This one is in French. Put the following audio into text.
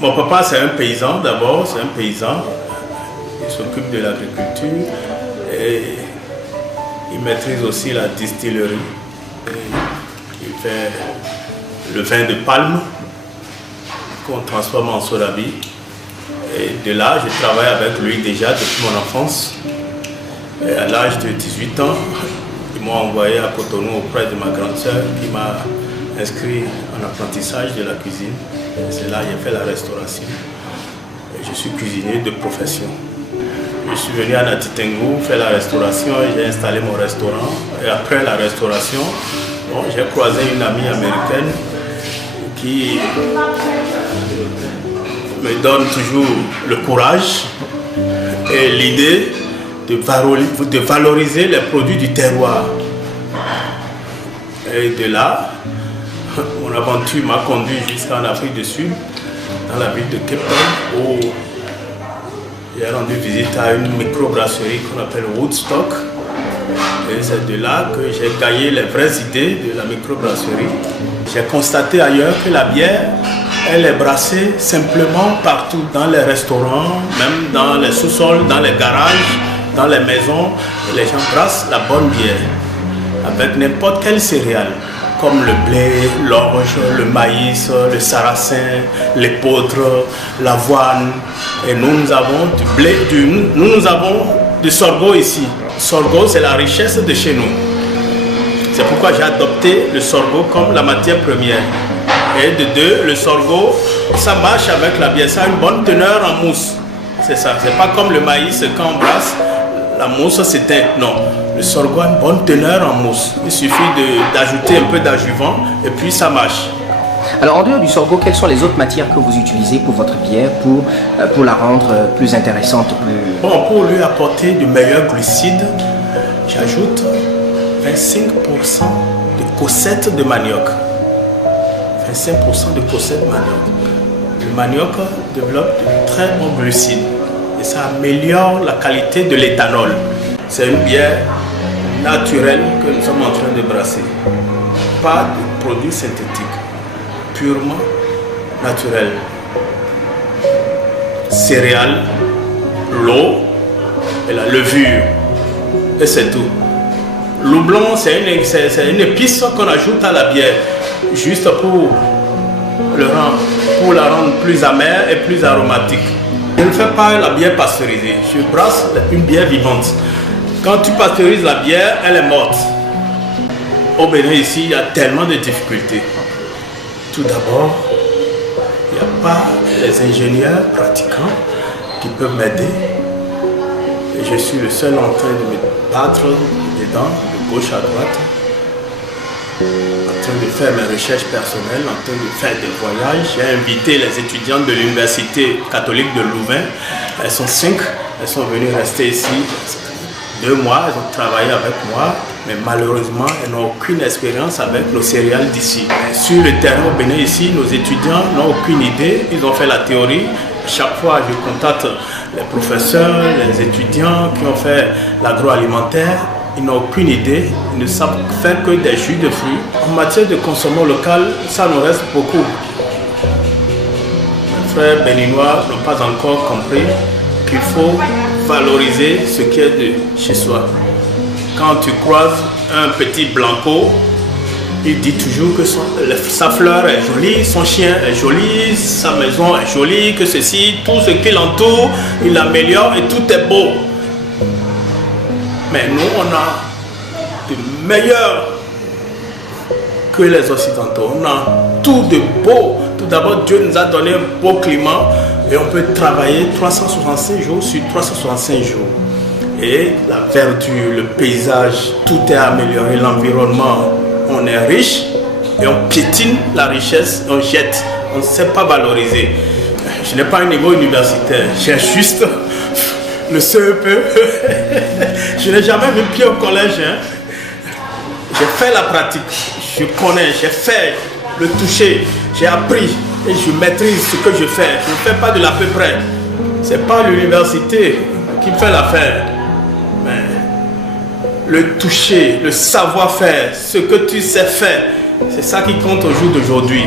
Mon papa, c'est un paysan d'abord, c'est un paysan. Il s'occupe de l'agriculture et il maîtrise aussi la distillerie. Et il fait le vin de palme qu'on transforme en sodabi. Et de là, je travaille avec lui déjà depuis mon enfance. Et à l'âge de 18 ans, ils m'ont envoyé à Cotonou auprès de ma grande sœur qui m'a inscrit en apprentissage de la cuisine. C'est là que j'ai fait la restauration. Et je suis cuisinier de profession. Je suis venu à Natitengu faire la restauration et j'ai installé mon restaurant. Et après la restauration, bon, j'ai croisé une amie américaine qui me donne toujours le courage et l'idée de valoriser les produits du terroir. Et de là, mon aventure m'a conduit jusqu'en Afrique du Sud, dans la ville de Cape Town, où j'ai rendu visite à une microbrasserie qu'on appelle Woodstock. Et c'est de là que j'ai gagné les vraies idées de la microbrasserie. J'ai constaté ailleurs que la bière, elle est brassée simplement partout, dans les restaurants, même dans les sous-sols, dans les garages, dans les maisons. Les gens brassent la bonne bière avec n'importe quelle céréale, comme le blé, l'orge, le maïs, le sarrasin, l'épeautre, l'avoine. Et nous avons du blé, nous avons du sorgho ici. Sorgho, c'est la richesse de chez nous. C'est pourquoi j'ai adopté le sorgho comme la matière première. Et de deux, le sorgho, ça marche avec la bière, ça a une bonne teneur en mousse. C'est ça, c'est pas comme le maïs, quand on brasse, la mousse s'éteint. Non, le sorgho a une bonne teneur en mousse. Il suffit d'ajouter un peu d'adjuvant et puis ça marche. Alors en dehors du sorgho, quelles sont les autres matières que vous utilisez pour votre bière pour la rendre plus intéressante, Bon, pour lui apporter de meilleurs glucides, j'ajoute 25% de cossettes de manioc. 25% de cossettes de manioc. Le manioc développe de très bons glucides et ça améliore la qualité de l'éthanol. C'est une bière naturelle que nous sommes en train de brasser. Pas de produits synthétiques, purement naturel. Céréales, l'eau et la levure. Et c'est tout. L'houblon, c'est une épice qu'on ajoute à la bière, juste pour la rendre plus amère et plus aromatique. Je ne fais pas la bière pasteurisée, je brasse une bière vivante. Quand tu pasteurises la bière, elle est morte. Au Bénin, ici, il y a tellement de difficultés. Tout d'abord, il n'y a pas les ingénieurs pratiquants qui peuvent m'aider. Et je suis le seul en train de me battre dedans, de gauche à droite, en train de faire mes recherches personnelles, en train de faire des voyages. J'ai invité les étudiantes de l'Université catholique de Louvain. Elles sont 5, elles sont venues rester ici 2 mois, elles ont travaillé avec moi, mais malheureusement, elles n'ont aucune expérience avec nos céréales d'ici. Sur le terrain au Bénin ici, nos étudiants n'ont aucune idée, ils ont fait la théorie. Chaque fois, je contacte les professeurs, les étudiants qui ont fait l'agroalimentaire. Ils n'ont aucune idée, ils ne savent faire que des jus de fruits. En matière de consommation locale, ça nous reste beaucoup. Les frères béninois n'ont pas encore compris qu'il faut valoriser ce qui est de chez soi. Quand tu croises un petit blanco, il dit toujours que sa fleur est jolie, son chien est joli, sa maison est jolie, que ceci, tout ce qui l'entoure, il l'améliore et tout est beau. Mais nous, on a de meilleurs que les Occidentaux. On a tout de beau. Tout d'abord, Dieu nous a donné un beau climat et on peut travailler 365 jours sur 365 jours. Et la verdure, le paysage, tout est amélioré, l'environnement. On est riche et on piétine la richesse, on jette, on ne sait pas valoriser. Je n'ai pas un niveau universitaire, j'ai juste le CEP. Je n'ai jamais mis pied au collège. J'ai fait la pratique, je connais, j'ai fait le toucher, j'ai appris et je maîtrise ce que je fais. Je ne fais pas de l'à peu près. Ce n'est pas l'université qui fait l'affaire. Mais le toucher, le savoir-faire, ce que tu sais faire, c'est ça qui compte au jour d'aujourd'hui.